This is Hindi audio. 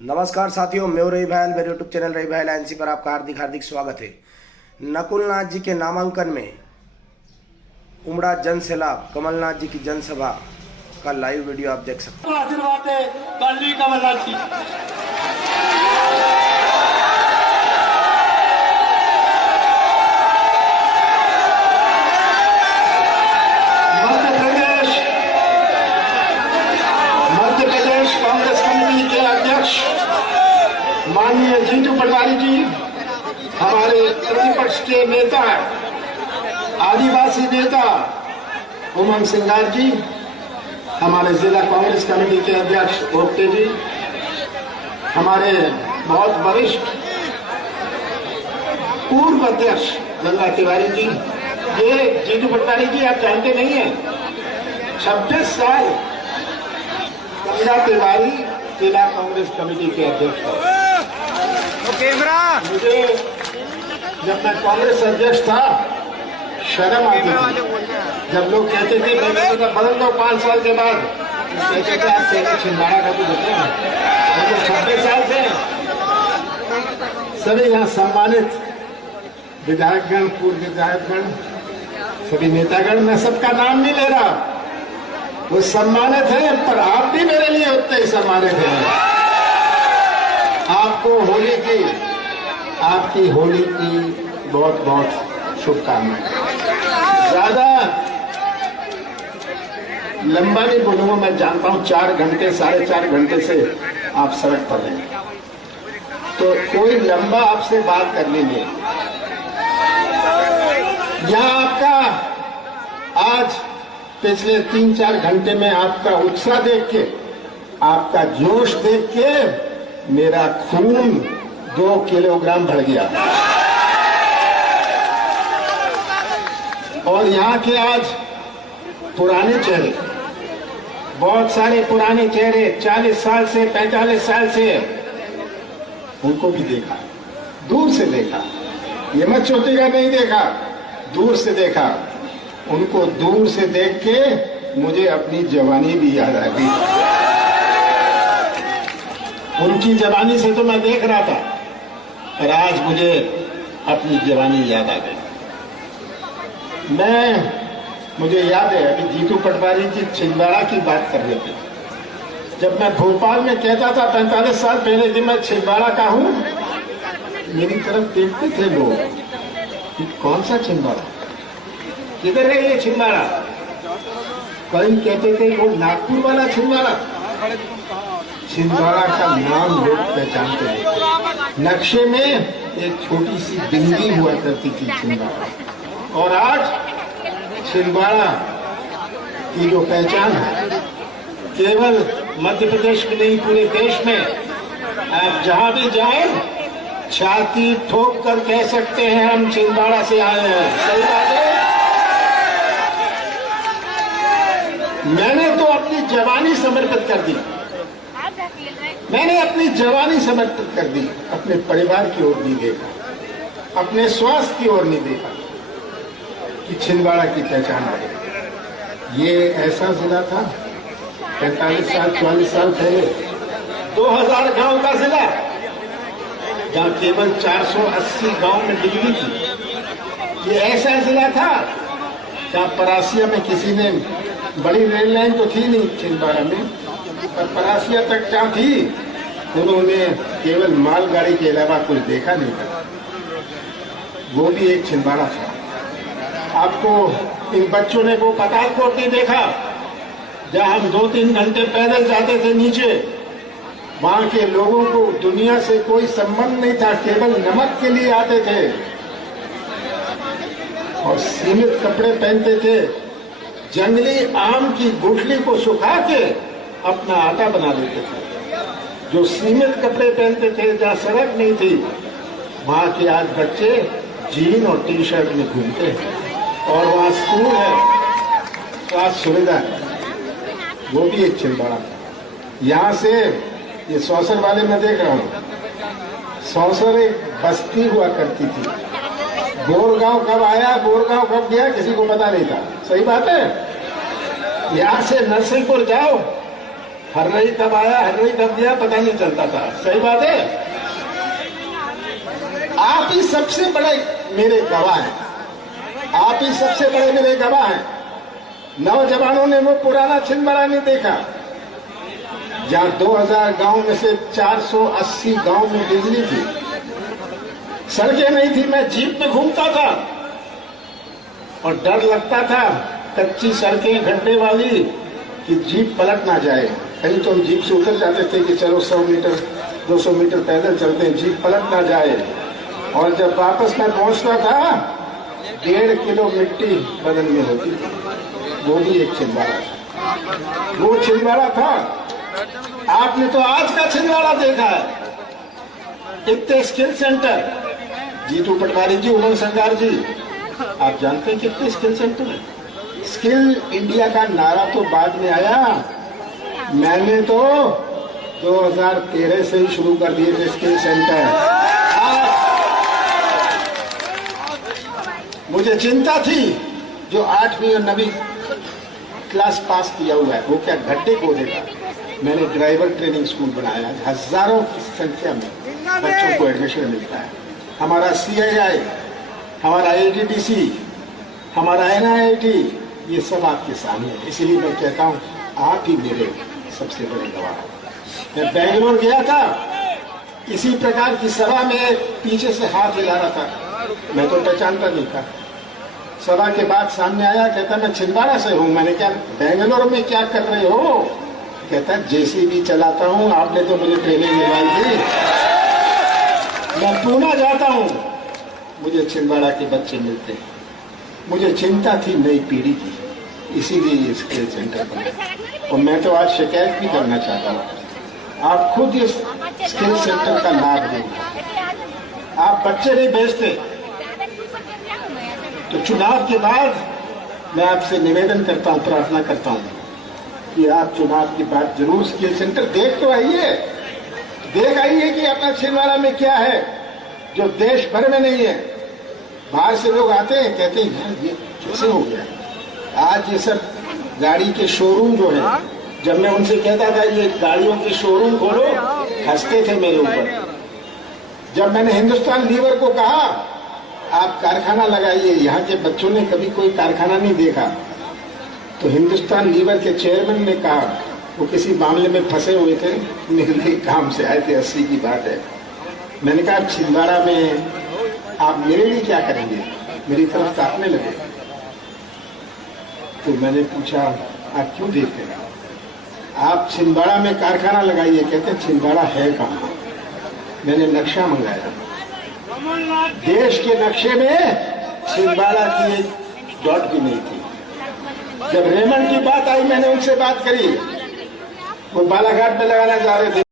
नमस्कार साथियों, मैं हूं रवि भायल। मेरे यूट्यूब चैनल रवि भायल एनसी पर आपका हार्दिक हार्दिक स्वागत है। नकुलनाथ जी के नामांकन में उमड़ा जन सैलाब, कमलनाथ जी की जनसभा का लाइव वीडियो आप देख सकते हैं। आशीर्वाद है काली कमलनाथ जी। मध्य प्रदेश कांग्रेस कमेटी के अध्यक्ष माननीय जीतू पटवारी जी, हमारे प्रतिपक्ष के नेता आदिवासी नेता उमंग सिंगार जी, हमारे जिला कांग्रेस कमेटी के अध्यक्ष ओपटे जी, हमारे बहुत वरिष्ठ पूर्व अध्यक्ष गंगा तिवारी जी। ये जीतू पटवारी जी आप जानते नहीं हैं, 26 साल गंगा तिवारी जिला कांग्रेस कमेटी के अध्यक्ष थे। मुझे जब मैं कांग्रेस अध्यक्ष था शर्म आती थी जब लोग कहते थे मैं बदल दो 5 साल के बाद, कहते थे आप पहले छिंदवाड़ा का तो देते हैं। 26 साल से सभी यहाँ सम्मानित विधायकगण, पूर्व विधायकगण, सभी नेतागण, मैं सबका नाम नहीं ले रहा, वो सम्मानित है, पर आप भी मेरे लिए उतने ही सम्मानित हैं। आपको होली की, आपकी होली की बहुत बहुत शुभकामनाएं। ज्यादा लंबा नहीं बोलूंगा, मैं जानता हूं 4 घंटे 4.5 घंटे से आप सड़क पर हैं, तो कोई लंबा आपसे बात करनी नहीं। यहां आपका आज पिछले 3-4 घंटे में आपका उत्साह देख के, आपका जोश देख के मेरा खून 2 किलोग्राम बढ़ गया। और यहाँ के आज पुराने चेहरे, बहुत सारे पुराने चेहरे 40 साल से 45 साल से, उनको भी देखा, दूर से देखा, ये मत चोटिका नहीं देखा, दूर से देखा। उनको दूर से देख के मुझे अपनी जवानी भी याद आ गई। उनकी जवानी से तो मैं देख रहा था, और आज मुझे अपनी जवानी याद आ गई। मुझे याद है अभी जीतू पटवारी जी छिंदवाड़ा की बात कर रहे थे, जब मैं भोपाल में कहता था 45 साल पहले कि मैं छिंदवाड़ा का हूं, मेरी तरफ देखते थे लोग कि कौन सा छिंदवाड़ा, किधर है ये छिंदवाड़ा। कई कहते थे वो नागपुर वाला छिंदवाड़ा। छिंदवाड़ा का नाम लोग पहचानते थे। नक्शे में एक छोटी सी बिंदी हुआ करती थी छिंदवाड़ा, और आज छिंदवाड़ा की जो पहचान है केवल मध्य प्रदेश में नहीं, पूरे देश में आप जहां भी जाएं छाती ठोक कर कह सकते हैं हम छिंदवाड़ा से आए हैं। सही बात है। मैंने तो अपनी जवानी समर्पित कर दी, मैंने अपनी जवानी समर्पित कर दी, अपने परिवार की ओर नहीं देखा, अपने स्वास्थ्य की ओर नहीं देखा कि छिंदवाड़ा की पहचान है। ये ऐसा जिला था 45 साल 44 साल पहले, 2000 गांव का जिला, जहां केवल 480 गांव में बिजली थी। ये ऐसा जिला था जहां परासिया में किसी ने, बड़ी रेल लाइन तो थी नहीं छिंदवाड़ा में, पर परासिया तक जहां थी उन्होंने केवल मालगाड़ी के अलावा कुछ देखा नहीं था, वो भी एक छिंदवाड़ा था। आपको इन बच्चों ने वो पतालकोट नहीं देखा, जहां हम 2-3 घंटे पैदल जाते थे नीचे। वहां के लोगों को दुनिया से कोई संबंध नहीं था, केवल नमक के लिए आते थे और सीमित कपड़े पहनते थे। जंगली आम की गुठली को सुखा के अपना आटा बना लेते थे। जो सीमित कपड़े पहनते थे, जहां सड़क नहीं थी, वहां के आज बच्चे जीन और टी-शर्ट में घूमते हैं, और वहां स्कूल है, स्वास्थ्य सुविधा है, वो भी एक छिंदवाड़ा था। यहां से ये सौसर वाले मैं देख रहा हूं, सौसर एक बस्ती हुआ करती थी। बोरगांव कब आया, बोरगांव कब गया, किसी को पता नहीं था। सही बात है। यहां से नरसिंहपुर जाओ, हर्रई कब आया, हर्रई कब गया, पता नहीं चलता था। सही बात है। आप ही सबसे बड़े मेरे गवाह हैं, आप ही सबसे बड़े मेरे गवाह हैं। नौजवानों ने वो पुराना छिंदवाड़ा नहीं देखा जहां 2000 गांव में से 480 गांव में बिजली थी, सड़कें नहीं थी। मैं जीप में घूमता था और डर लगता था, कच्ची सड़कें गड्ढे वाली, कि जीप पलट ना जाए। कहीं तो हम जीप से उतर जाते थे कि चलो 100 मीटर 200 मीटर पैदल चलते हैं, जीप पलट ना जाए। और जब वापस मैं पहुंचता था 1.5 किलो मिट्टी बदन में होती थी। वो भी एक छिंदवाड़ा था, वो छिंदवाड़ा था। आपने तो आज का छिंदवाड़ा देखा है, इतने स्किल सेंटर। जीतू पटवारी जी, उमंग संगार जी, आप जानते हैं कितने स्किल सेंटर है? स्किल इंडिया का नारा तो बाद में आया, मैंने तो 2013 से ही शुरू कर दिए थे स्किल सेंटर। मुझे चिंता थी जो 8वीं और 9वीं क्लास पास किया हुआ है वो क्या गड्ढे खोदेगा। मैंने ड्राइवर ट्रेनिंग स्कूल बनाया, हजारों की संख्या में बच्चों को एडमिशन मिलता है। हमारा CII, हमारा ITDC, हमारा NIT, ये सब आपके सामने है। इसलिए मैं कहता हूं आप ही मेरे सबसे बड़े गवाह। मैं बेंगलोर गया था, इसी प्रकार की सभा में पीछे से हाथ हिला रहा था, मैं तो पहचानता नहीं था। सभा के बाद सामने आया, कहता मैं छिंदवाड़ा से हूं। मैंने क्या बेंगलोर में क्या कर रहे हो? कहता JCB चलाता हूं, आपने तो मुझे ट्रेनिंग दिलवाई थी। मैं पूना जाता हूं, मुझे छिंदवाड़ा के बच्चे मिलते हैं। मुझे चिंता थी नई पीढ़ी की, इसीलिए ये स्किल सेंटर बना। और मैं तो आज शिकायत भी करना चाहता हूं, आप खुद इस स्किल सेंटर का लाभ लें। आप बच्चे नहीं भेजते, तो चुनाव के बाद मैं आपसे निवेदन करता हूं, प्रार्थना करता हूं कि आप चुनाव के बाद जरूर स्किल सेंटर देख तो आइए, देख आइए कि अपना छिंदवाड़ा में क्या है जो देश भर में नहीं है। बाहर से लोग आते हैं, कहते हैं यार ये कैसे हो गया। आज ये सब गाड़ी के शोरूम जो है, जब मैं उनसे कहता था ये गाड़ियों के शोरूम खोलो, हंसते थे मेरे ऊपर। जब मैंने हिंदुस्तान लीवर को कहा आप कारखाना लगाइए, यहाँ के बच्चों ने कभी कोई कारखाना नहीं देखा, तो हिंदुस्तान लीवर के चेयरमैन ने कहा, वो किसी मामले में फंसे हुए थे, मेरे लिए काम से आए थे, 80 की बात है। मैंने कहा छिंदवाड़ा में आप मेरे लिए क्या करेंगे? मेरी तरफ ताकने लगे। तो मैंने पूछा आप क्यों देखते हैं? आप छिंदवाड़ा में कारखाना लगाइए। कहते छिंदवाड़ा है कहाँ? मैंने नक्शा मंगाया, देश के नक्शे में छिंदवाड़ा की एक डॉट भी नहीं थी। जब रेमंड की बात आई, मैंने उनसे बात करी, वो बालाघाट में लगाना चाह रहे थे।